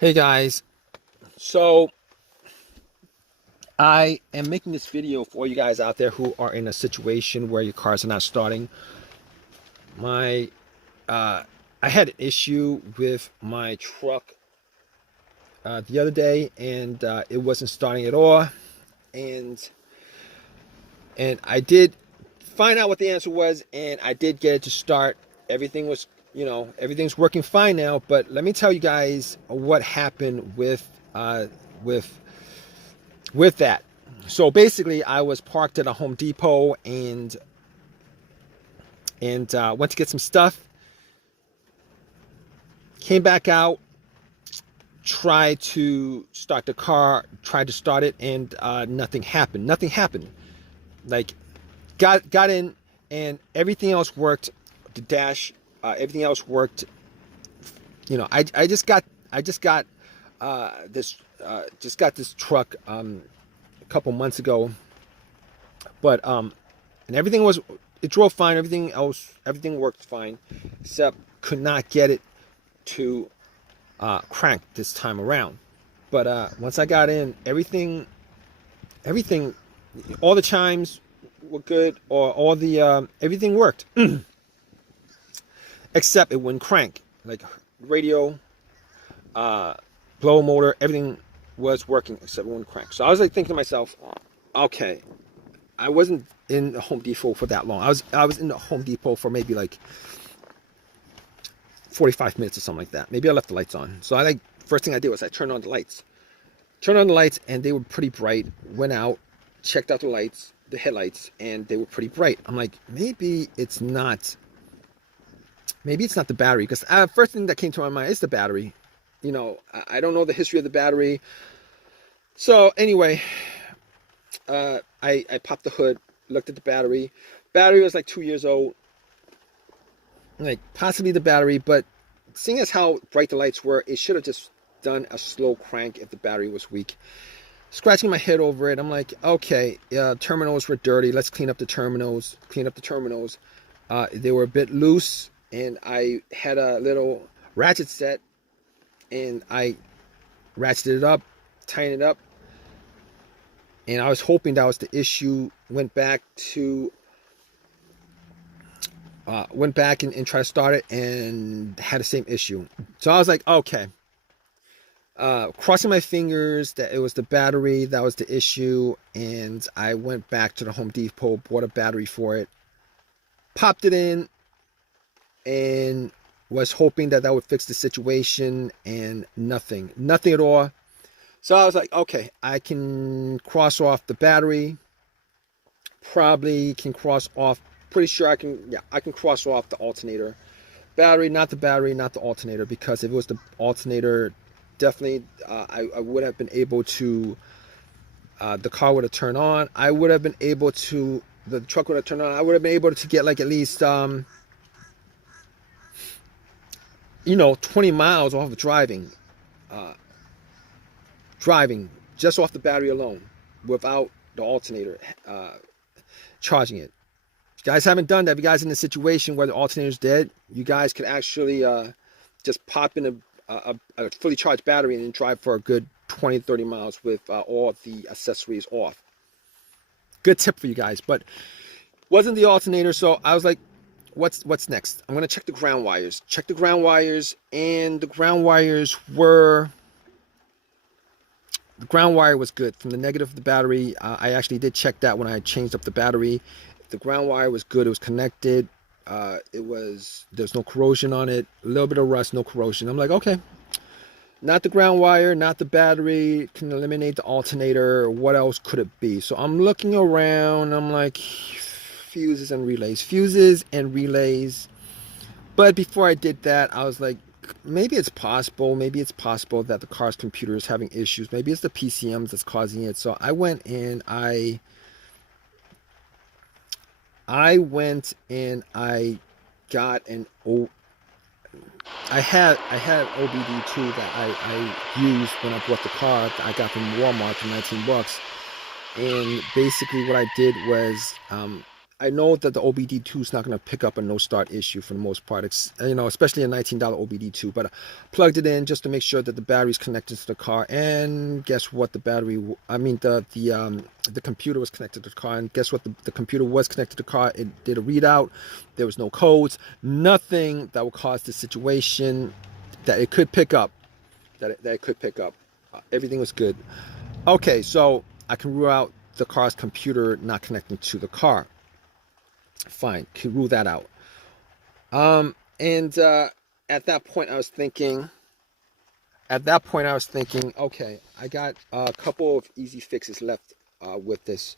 Hey guys, so I am making this video for you guys out there who are in a situation where your cars are not starting. My uh, I had an issue with my truck the other day, and it wasn't starting at all. And I did find out what the answer was, and I did get it to start. Everything was, everything's working fine now. But let me tell you guys what happened with with that. So basically, I was parked at a Home Depot and went to get some stuff. Came back out, tried to start the car, tried to start it, and nothing happened. Nothing happened. Like got in, and everything else worked. The dash, everything else worked. I just got this truck a couple months ago, but and it drove fine. Everything worked fine, except could not get it to crank this time around. But once I got in, everything, all the chimes were good, or all the everything worked, except it wouldn't crank. Like radio, blower motor, everything was working except it wouldn't crank. So I was like thinking to myself, okay, I wasn't in the Home Depot for that long. I was in the Home Depot for maybe like 45 minutes or something like that. Maybe I left the lights on. So first thing I did was I turned on the lights. Turned on the lights, and they were pretty bright. Went out, checked out the lights, the headlights, and they were pretty bright. I'm like, maybe it's not the battery, because first thing that came to my mind is the battery. I don't know the history of the battery. So anyway, I popped the hood, looked at the battery. Battery was like 2 years old. Like possibly the battery, but seeing as how bright the lights were, it should have just done a slow crank if the battery was weak. Scratching my head over it, I'm like, okay, terminals were dirty. Let's clean up the terminals. They were a bit loose, and I had a little ratchet set, and I ratcheted it up, tightened it up, and I was hoping that was the issue. Went back and tried to start it, and had the same issue. So I was like, okay. Crossing my fingers that it was the battery that was the issue, and I went back to the Home Depot, bought a battery for it, popped it in, and was hoping that would fix the situation, and nothing at all. So I was like, okay, I can cross off the battery, probably can cross off, pretty sure I can cross off the alternator. Battery, not the alternator, because if it was the alternator, definitely I would have been able to, the car would have turned on. The truck would have turned on. I would have been able to get like at least 20 miles off of driving just off the battery alone, without the alternator charging it. If you guys haven't done that, if you guys in a situation where the alternator is dead, you guys could actually just pop in a fully charged battery and then drive for a good 20 30 miles with all the accessories off. Good tip for you guys. But wasn't the alternator, so I was like, what's next? I'm gonna check the ground wires. And the ground wire was good from the negative of the battery. I actually did check that when I changed up the battery. The ground wire was good. It was connected. There's no corrosion on it. A little bit of rust, no corrosion. I'm like, okay, not the ground wire, not the battery. Can eliminate the alternator. What else could it be? So I'm looking around. I'm like, fuses and relays. But before I did that, I was like, maybe it's possible that the car's computer is having issues. Maybe it's the PCMs that's causing it. So I went and I got I had OBD2 that I used when I bought the car. I got from Walmart for $19. And basically what I did was I know that the OBD2 is not going to pick up a no start issue for the most part. It's, you know, especially a $19 OBD2. But I plugged it in just to make sure that the battery's connected to the car. And guess what? The computer was connected to the car. And guess what? The computer was connected to the car. It did a readout. There was no codes. Nothing that would cause the situation that it could pick up. That it could pick up. Everything was good. Okay, so I can rule out the car's computer not connecting to the car. Fine, can rule that out. At that point I was thinking, okay, I got a couple of easy fixes left with this.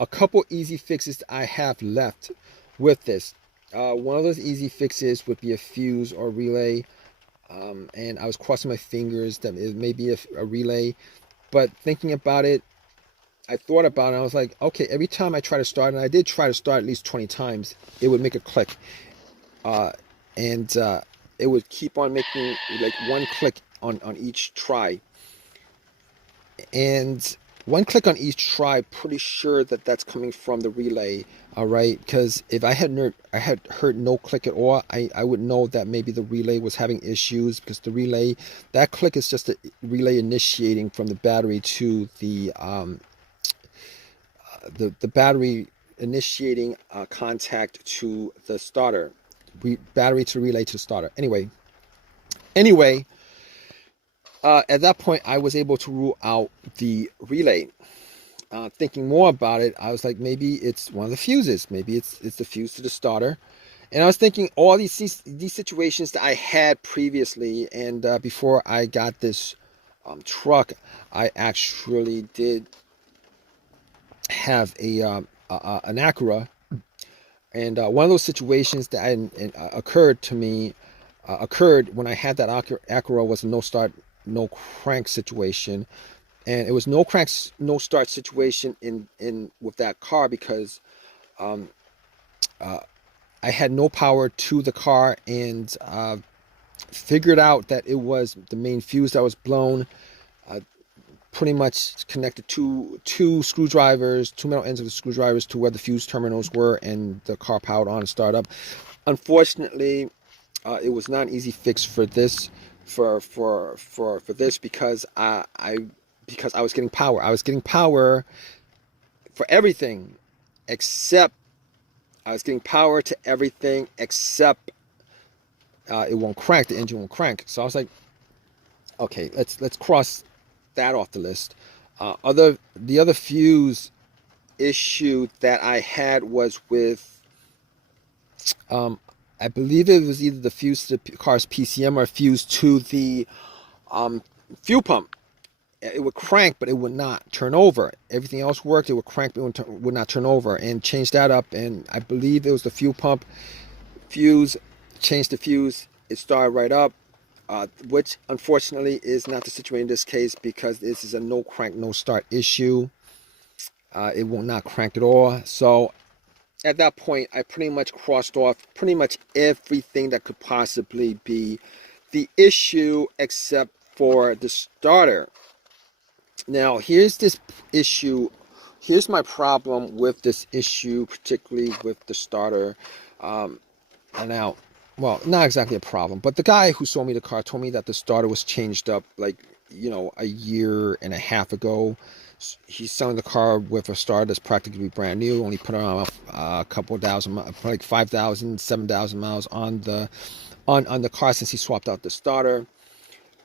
A couple easy fixes I have left with this. One of those easy fixes would be a fuse or relay. And I was crossing my fingers that it may be a relay. But thinking about it, I thought about it, and I was like, okay, every time I try to start, and I did try to start at least 20 times, it would make a click. It would keep on making like one click on each try. And one click on each try, pretty sure that that's coming from the relay, all right? Because if I had heard no click at all, I would know that maybe the relay was having issues, because the relay, that click is just a relay initiating from the battery to the battery initiating contact to the starter, battery to relay to the starter. Anyway, at that point, I was able to rule out the relay. Thinking more about it, I was like, maybe it's one of the fuses. Maybe it's the fuse to the starter. And I was thinking all these situations that I had previously, and before I got this truck, I actually did have an Acura, and one of those situations that occurred when I had that Acura was a no start, no crank situation, and it was no crank, no start situation in with that car because I had no power to the car, and figured out that it was the main fuse that was blown. Pretty much connected two screwdrivers, two metal ends of the screwdrivers to where the fuse terminals were, and the car powered on and started up. Unfortunately, it was not an easy fix for this, for this, because I was getting power. I was getting power for everything except it won't crank. The engine won't crank. So I was like, okay, let's cross that off the list. The other fuse issue that I had was with I believe it was either the fuse to the car's PCM or fuse to the fuel pump. It would crank, but it would not turn over. Everything else worked. It would crank, but it would not turn over. And changed that up, and I believe it was the fuel pump fuse. Changed the fuse. It started right up. Which unfortunately is not the situation in this case, because this is a no crank, no start issue. It will not crank at all. So at that point, I pretty much crossed off pretty much everything that could possibly be the issue except for the starter. Now, here's this issue. Here's my problem with this issue, particularly with the starter. Now, well, not exactly a problem, but the guy who sold me the car told me that the starter was changed up like, a year and a half ago. He's selling the car with a starter that's practically brand new. Only put on a couple thousand, like 5,000, 7,000 miles on the car since he swapped out the starter.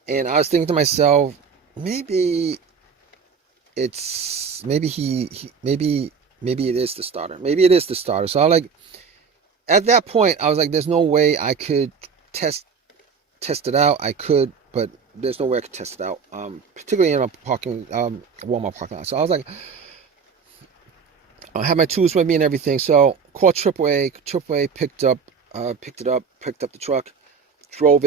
And I was thinking to myself, maybe it is the starter. Maybe it is the starter. So I like, at that point, I was like, there's no way I could test it out. I could, but there's no way I could test it out, particularly in a Walmart parking lot. So I was like, I have my tools with me and everything. So called AAA. AAA picked up the truck, drove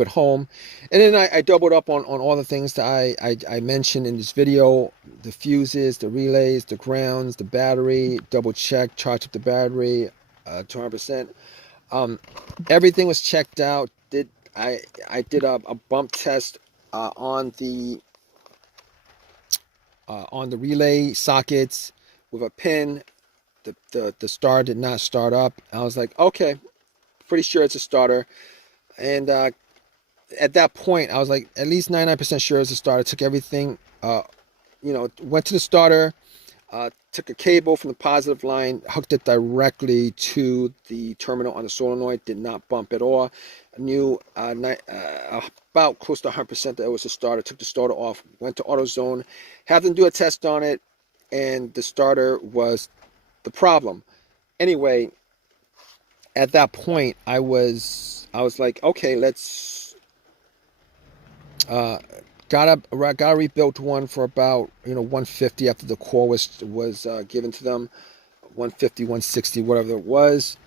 it home, and then I doubled up on all the things that I mentioned in this video: the fuses, the relays, the grounds, the battery. Double checked, charged up the battery 200%. Everything was checked out. I did a bump test on the on the relay sockets with a pin. The starter did not start up. I was like, okay, pretty sure it's a starter. And at that point, I was like, at least 99% sure it's a starter. Took everything, went to the starter, took a cable from the positive line, hooked it directly to the terminal on the solenoid, did not bump at all. I knew about close to 100% that it was a starter. Took the starter off, went to AutoZone, had them do a test on it, and the starter was the problem. Anyway, at that point, I was like, okay, let's got a rebuilt one for about 150 after the core was given to them, 150, 160, whatever it was.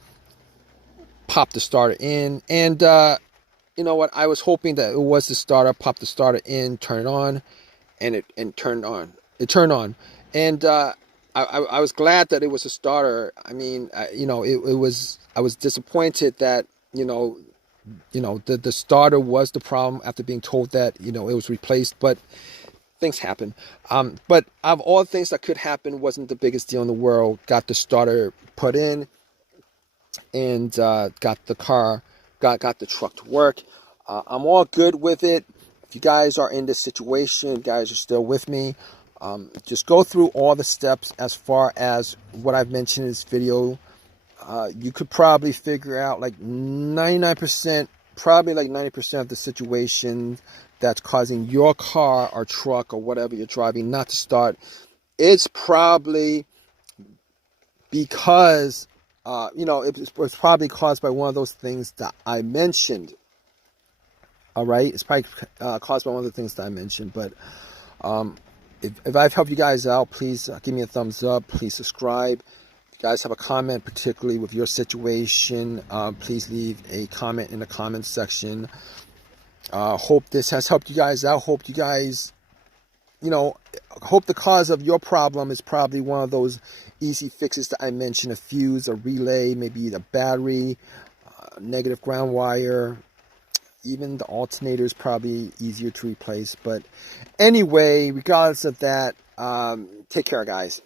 Popped the starter in, and you know what? I was hoping that it was the starter. Popped the starter in, turn it on, and it turned on. It turned on, and I was glad that it was a starter. I mean, it was. I was disappointed that the starter was the problem after being told that it was replaced, but things happen. But of all the things that could happen, wasn't the biggest deal in the world. Got the starter put in, and got the truck to work. I'm all good with it. If you guys are in this situation, you guys are still with me, just go through all the steps as far as what I've mentioned in this video. You could probably figure out like 99%, probably like 90% of the situation that's causing your car or truck or whatever you're driving not to start. It's probably because it was probably caused by one of those things that I mentioned. All right, it's probably caused by one of the things that I mentioned. But if I've helped you guys out, please give me a thumbs up. Please subscribe. If you guys have a comment, particularly with your situation, please leave a comment in the comment section. Hope this has helped you guys out. Hope you guys, hope the cause of your problem is probably one of those easy fixes that I mentioned: a fuse, a relay, maybe the battery, negative ground wire. Even the alternator is probably easier to replace. But anyway, regardless of that, take care, guys.